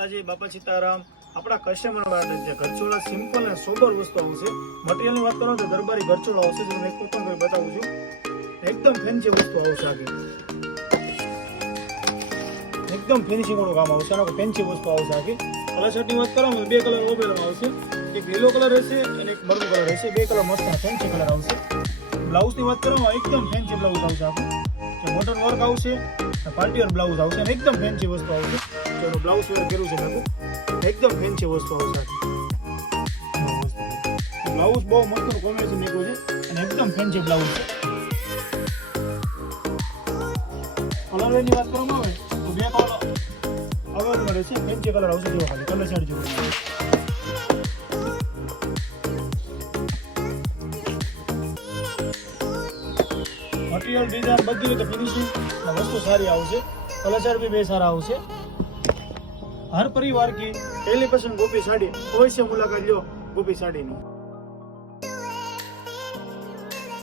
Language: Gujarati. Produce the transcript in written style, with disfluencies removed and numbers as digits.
આજે બાપા સીતારામ આપણા કસ્ટમર માટે છે ઘરચોળા સિમ્પલ અને સોબર વસ્તુ આવશે. મટીરિયલની વાત કરો તો દરબારી ઘરચોળા આવશે, જો મેં ઓપન કરી બતાવું છું. એકદમ ફેન્સી વસ્તુ આવશે. આગળ એકદમ ફેન્સી વાળું કામ આવશે. આનો ફેન્સી વસ્તુ આવશે. આગળ કલર શર્ટની વાત કરો તો બે કલર અવેલેબલ આવશે. એક યલો કલર રહેશે અને એક મરૂન કલર રહેશે. બે કલર મસ્ત ફેન્સી કલર આવશે. બ્લાઉઝની વાત કરો એકદમ ફેન્સી બ્લાઉઝ આવશે. આપણું મોટર વર્ક આવશે, પાર્ટી વેર બ્લાઉઝ આવશે અને એકદમ ફેન્સી વસ્તુ આવશે. તો બ્લાઉઝ વેર કર્યું છે મેં, એકદમ ફેન્સી વસ્તુ આવશે. બ્લાઉઝ બહુ મસ્ત કોમ્બિનેશન નીકળ્યું છે અને એકદમ ફેન્સી બ્લાઉઝ છે. કલરની વાત કરવામાં આવે તો બે કલર અવેલેબલ રહેશે. ફેન્સી કલર આવશે. જો ખાલી કલર શેડ જેવું મટીરિયલ ડિઝાઇન બધી રીતે ફિનિશિંગ વસ્તુ સારી આવશે. કલર શેડ भी બે સારા આવશે. हर परिवार की पहली पसंद गोपी साड़ी, अवश्य मुलाकात लो गोपी साड़ी ની.